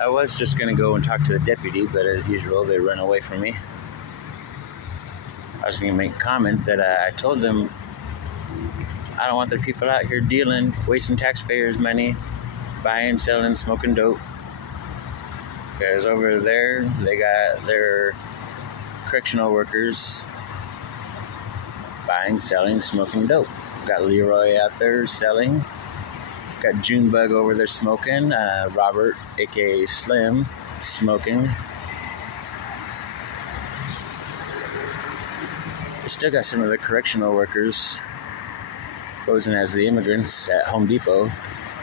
I was just going to go and talk to the deputy, but as usual, they run away from me. I was going to make a comment that I told them I don't want the people out here dealing, wasting taxpayers' money, buying, selling, smoking dope. Because over there, they got their correctional workers buying, selling, smoking dope. Got Leroy out there selling. Got Junebug over there smoking. Robert, aka Slim, smoking. They still got some of the correctional workers posing as the immigrants at Home Depot,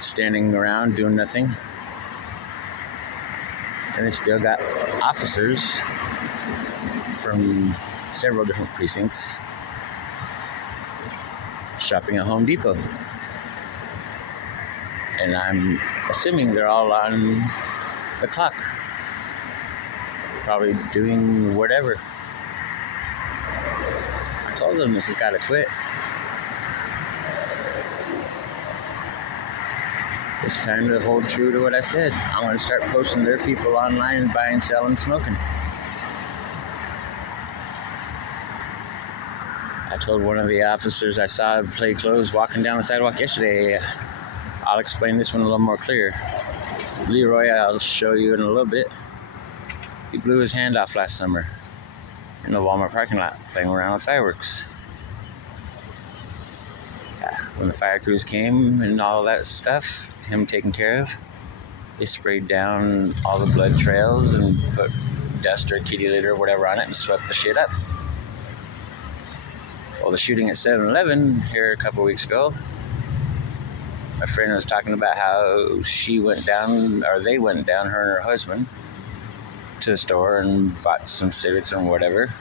standing around doing nothing. And they still got officers from several different precincts shopping at Home Depot. And I'm assuming they're all on the clock, probably doing whatever. I told them this has got to quit. It's time to hold true to what I said. I'm going to start posting their people online, buying, selling, smoking. I told one of the officers I saw play clothes walking down the sidewalk yesterday, I'll explain this one a little more clear. Leroy, I'll show you in a little bit. He blew his hand off last summer in the Walmart parking lot playing around with fireworks. When the fire crews came and all that stuff, him taken care of, they sprayed down all the blood trails and put dust or kitty litter or whatever on it and swept the shit up. Well, the shooting at 7-Eleven here a couple weeks ago, my friend was talking about how they went down, her and her husband, to the store and bought some cigarettes and whatever.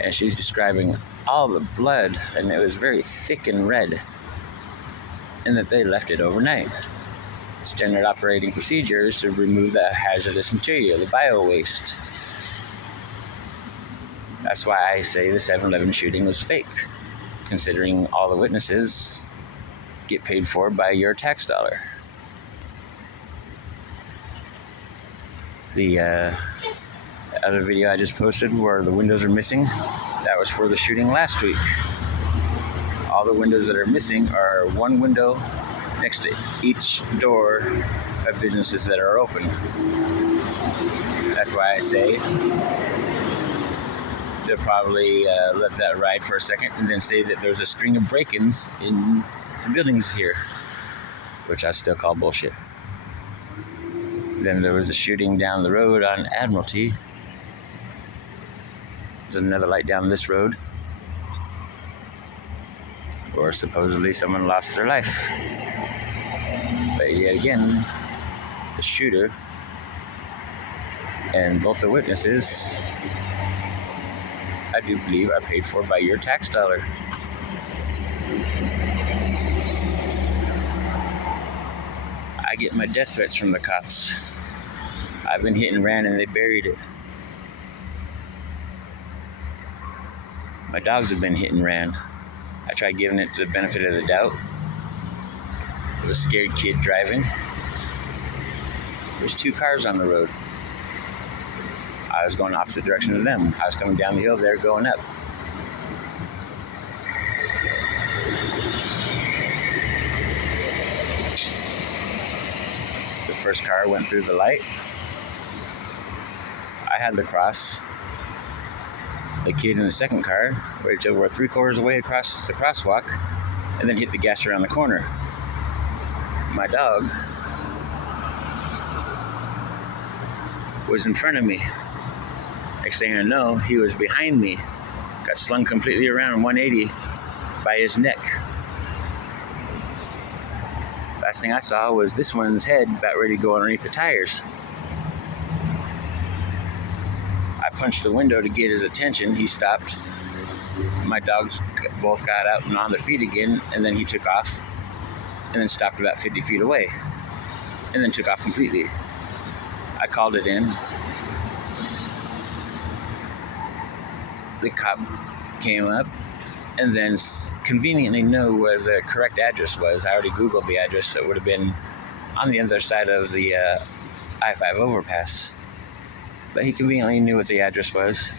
And she's describing all the blood, and it was very thick and red, and that they left it overnight. Standard operating procedures to remove the hazardous material, the bio-waste. That's why I say the 7-Eleven shooting was fake, considering all the witnesses get paid for by your tax dollar. The other video I just posted where the windows are missing, that was for the shooting last week. All the windows that are missing are one window next to each door of businesses that are open. That's why I say they'll probably let that ride for a second and then say that there's a string of break-ins in the buildings here, which I still call bullshit. Then there was the shooting down the road on Admiralty. There's another light down this road where supposedly someone lost their life. But yet again, the shooter and both the witnesses, I do believe, are paid for by your tax dollar. I get my death threats from the cops. I've been hit and ran and they buried it. My dogs have been hit and ran. I tried giving it the benefit of the doubt. It was a scared kid driving. There's two cars on the road. I was going the opposite direction of them. I was coming down the hill, they're going up. The first car went through the light. I had the cross. The kid in the second car waited till we're 3/4 away across the crosswalk and then hit the gas around the corner. My dog was in front of me. Next thing I know, he was behind me, got slung completely around 180 by his neck. Last thing I saw was this one's head about ready to go underneath the tires. I punched the window to get his attention. He stopped. My dogs both got out and on their feet again, and then he took off and then stopped about 50 feet away and then took off completely. I called it in. The cop came up, and then conveniently know where the correct address was. I already Googled the address, so it would have been on the other side of the I-5 overpass. But he conveniently knew what the address was,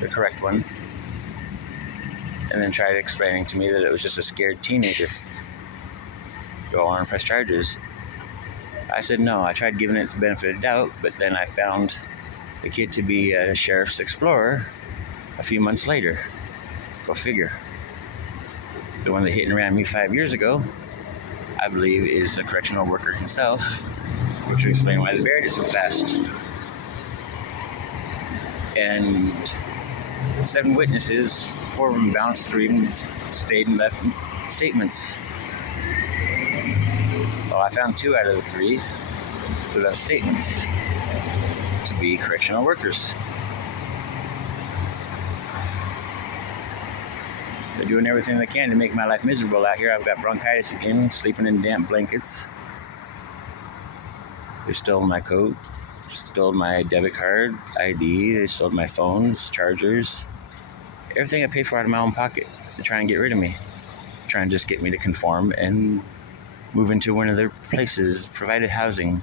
the correct one, and then tried explaining to me that it was just a scared teenager. Do I want to press charges? I said no. I tried giving it the benefit of doubt, but then I found the kid to be a sheriff's explorer a few months later. Go figure. The one that hit and ran me 5 years ago, I believe, is a correctional worker himself, which would explain why they buried it so fast. And 7 witnesses, 4 of them bounced, 3 of them stayed and left statements. Well, I found 2 out of the 3 who left statements to be correctional workers. They're doing everything they can to make my life miserable out here. I've got bronchitis again, sleeping in damp blankets. They stole my coat, stole my debit card, ID, they stole my phones, chargers, everything I paid for out of my own pocket to try and get rid of me. Trying to just get me to conform and move into one of their places, provided housing.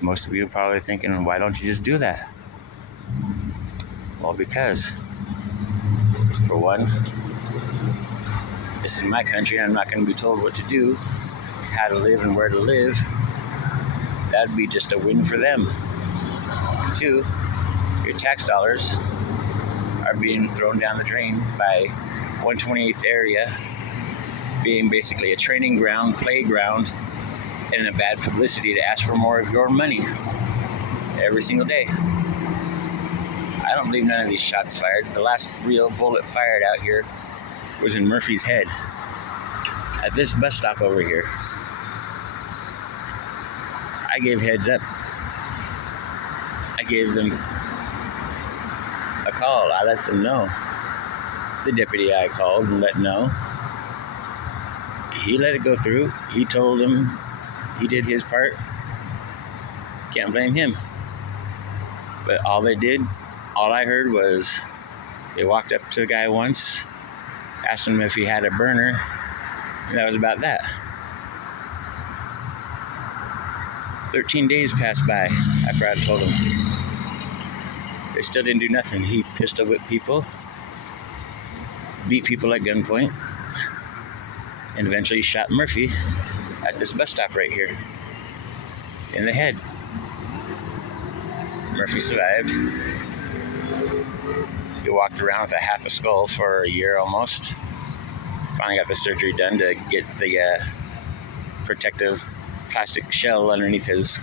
Most of you are probably thinking, why don't you just do that? Well, because, for one, this is my country and I'm not going to be told what to do, how to live and where to live. That'd be just a win for them. And 2, your tax dollars are being thrown down the drain by 128th area being basically a training ground, playground, and a bad publicity to ask for more of your money every single day. I don't believe none of these shots fired. The last real bullet fired out here was in Murphy's head at this bus stop over here. I gave heads up. I gave them a call. I let them know. The deputy I called and let know. He let it go through. He told him he did his part. Can't blame him. But all I heard was they walked up to a guy once, asked him if he had a burner, and that was about that. 13 days passed by after I told him. They still didn't do nothing. He pistol whipped people, beat people at gunpoint, and eventually shot Murphy at this bus stop right here in the head. Murphy survived. He walked around with a half a skull for a year almost. Finally got the surgery done to get the protective plastic shell underneath his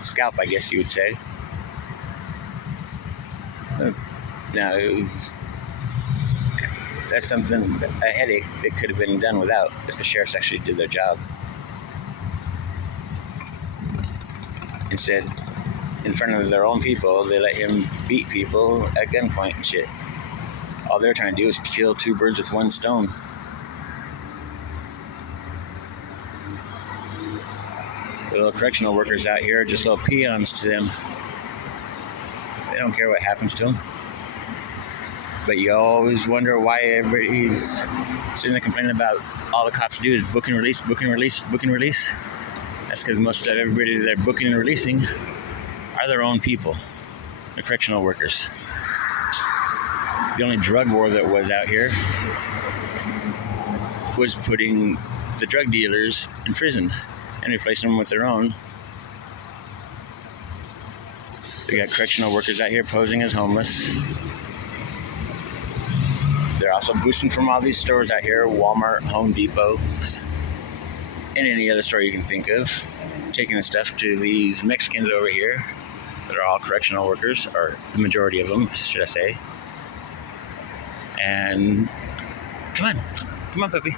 scalp, I guess you would say. Now, that's something, a headache that could have been done without if the sheriffs actually did their job. Instead, in front of their own people, they let him beat people at gunpoint and shit. All they're trying to do is kill 2 birds with 1 stone. The little correctional workers out here are just little peons to them. They don't care what happens to them. But you always wonder why everybody's sitting there complaining about all the cops do is book and release, book and release, book and release. That's because most of everybody they're booking and releasing are their own people, the correctional workers. The only drug war that was out here was putting the drug dealers in prison and replacing them with their own. They got correctional workers out here posing as homeless. They're also boosting from all these stores out here, Walmart, Home Depot, and any other store you can think of, taking the stuff to these Mexicans over here that are all correctional workers, or the majority of them, should I say. And come on, puppy.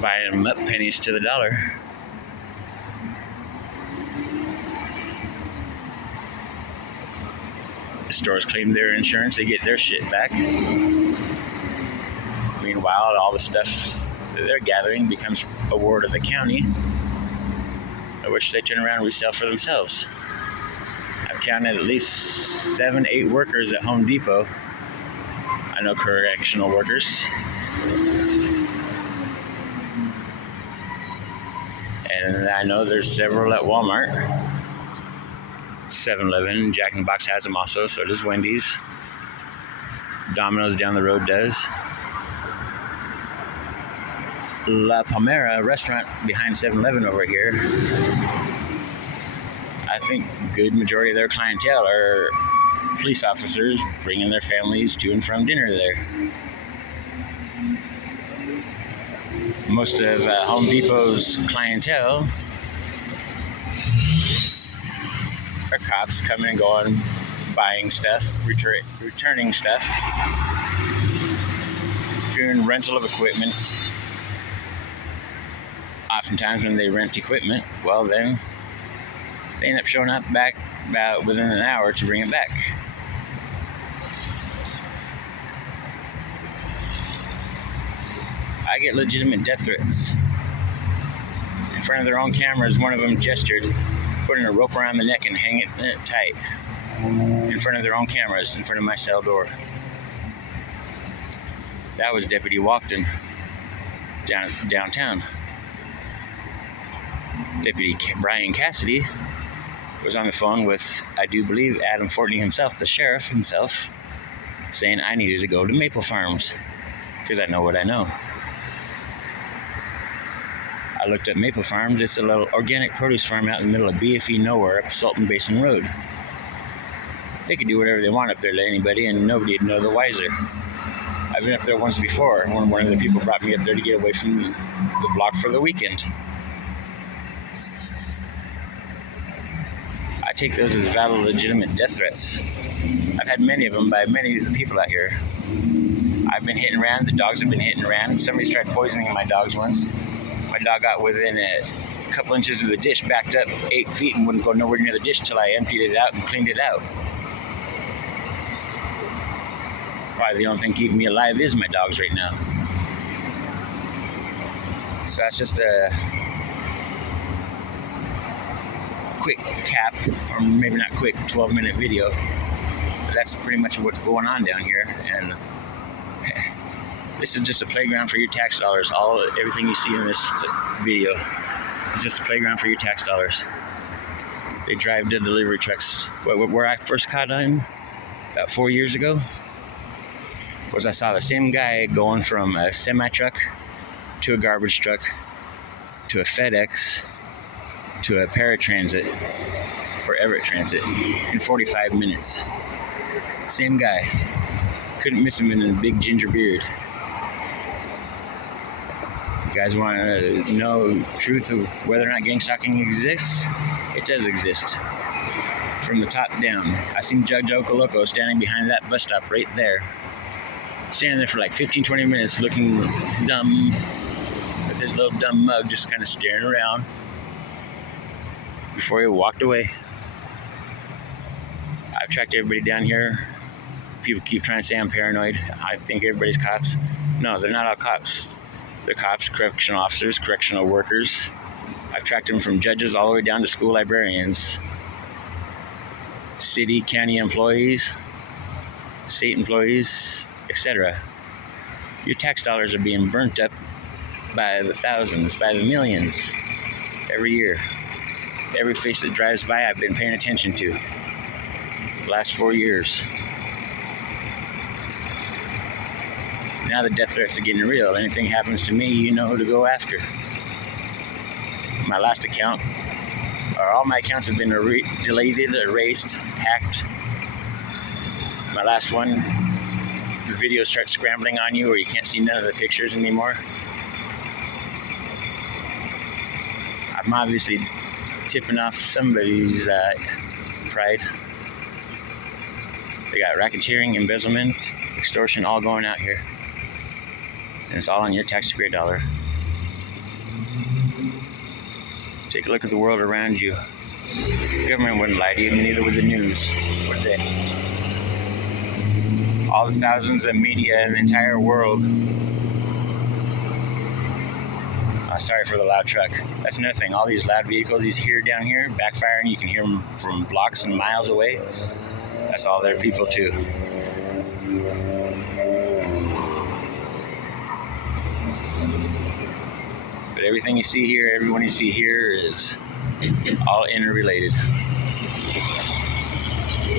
Buying them up pennies to the dollar. The stores claim their insurance, they get their shit back. Meanwhile, all the stuff that they're gathering becomes a ward of the county, which they turn around and resell for themselves. counted at least 7, 8 workers at Home Depot. I know correctional workers. And I know there's several at Walmart. 7-Eleven, Jack in the Box has them also, so does Wendy's. Domino's down the road does. La Palmera restaurant behind 7-Eleven over here, I think good majority of their clientele are police officers bringing their families to and from dinner there. Most of Home Depot's clientele are cops coming and going, buying stuff, returning stuff, doing rental of equipment. Oftentimes when they rent equipment, well then they end up showing up back about within an hour to bring it back. I get legitimate death threats. In front of their own cameras, one of them gestured, putting a rope around the neck and hanging it tight. In front of their own cameras, in front of my cell door. That was Deputy Walkton downtown. Deputy Brian Cassidy was on the phone with, I do believe, Adam Fortney himself, the sheriff himself, saying I needed to go to Maple Farms because I know what I know. I looked at Maple Farms. It's a little organic produce farm out in the middle of BFE nowhere up Sultan Basin Road. They could do whatever they want up there to anybody, and nobody would know the wiser. I've been up there once before. One of the people brought me up there to get away from the block for the weekend. I take those as valid, legitimate death threats. I've had many of them by many of the people out here. I've been hit and ran. The dogs have been hit and ran. Somebody's tried poisoning my dogs once. My dog got within a couple inches of the dish, backed up 8 feet, and wouldn't go nowhere near the dish until I emptied it out and cleaned it out. Probably the only thing keeping me alive is my dogs right now. So that's just a quick cap, or maybe not quick, 12-minute video. But that's pretty much what's going on down here. And this is just a playground for your tax dollars. Everything you see in this video is just a playground for your tax dollars. They drive the delivery trucks. Where I first caught on about 4 years ago was I saw the same guy going from a semi-truck to a garbage truck to a FedEx to a paratransit for Everett Transit in 45 minutes. Same guy. Couldn't miss him in a big ginger beard. You guys want to know the truth of whether or not gang stalking exists? It does exist. From the top down. I've seen Judge Okoloko standing behind that bus stop right there. Standing there for like 15-20 minutes looking dumb with his little dumb mug, just kind of staring around before he walked away. I've tracked everybody down here. People keep trying to say I'm paranoid. I think everybody's cops. No, they're not all cops. They're cops, correctional officers, correctional workers. I've tracked them from judges all the way down to school librarians, city, county employees, state employees, etc. Your tax dollars are being burnt up by the thousands, by the millions every year. Every face that drives by, I've been paying attention to the last 4 years. Now the death threats are getting real. Anything happens to me, you know who to go after. My last account, or all my accounts have been deleted, erased, hacked. My last one, the video starts scrambling on you, or you can't see none of the pictures anymore. I'm obviously tipping off somebody's pride. They got racketeering, embezzlement, extortion, all going out here. And it's all on your taxpayer dollar. Take a look at the world around you. The government wouldn't lie to you, neither would the news, would they? All the thousands of media in the entire world Sorry for the loud truck. That's another thing. All these loud vehicles he's here down here backfiring. You can hear them from blocks and miles away. That's all their people too. But everything you see here, everyone you see here is all interrelated.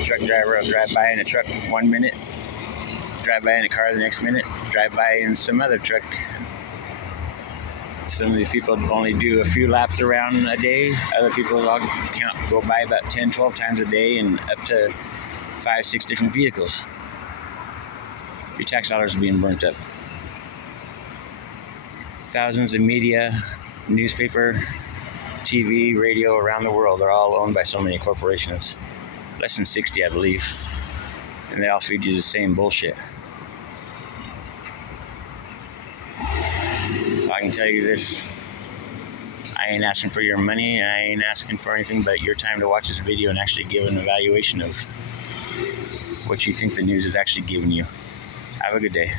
Truck driver will drive by in a truck 1 minute, drive by in a car the next minute, drive by in some other truck. Some of these people only do a few laps around a day. Other people go by about 10, 12 times a day and up to 5, 6 different vehicles. Your tax dollars are being burnt up. Thousands of media, newspaper, TV, radio around the world are all owned by so many corporations. Less than 60, I believe. And they all feed you the same bullshit. I can tell you this. I ain't asking for your money, and I ain't asking for anything but your time to watch this video and actually give an evaluation of what you think the news is actually giving you. Have a good day.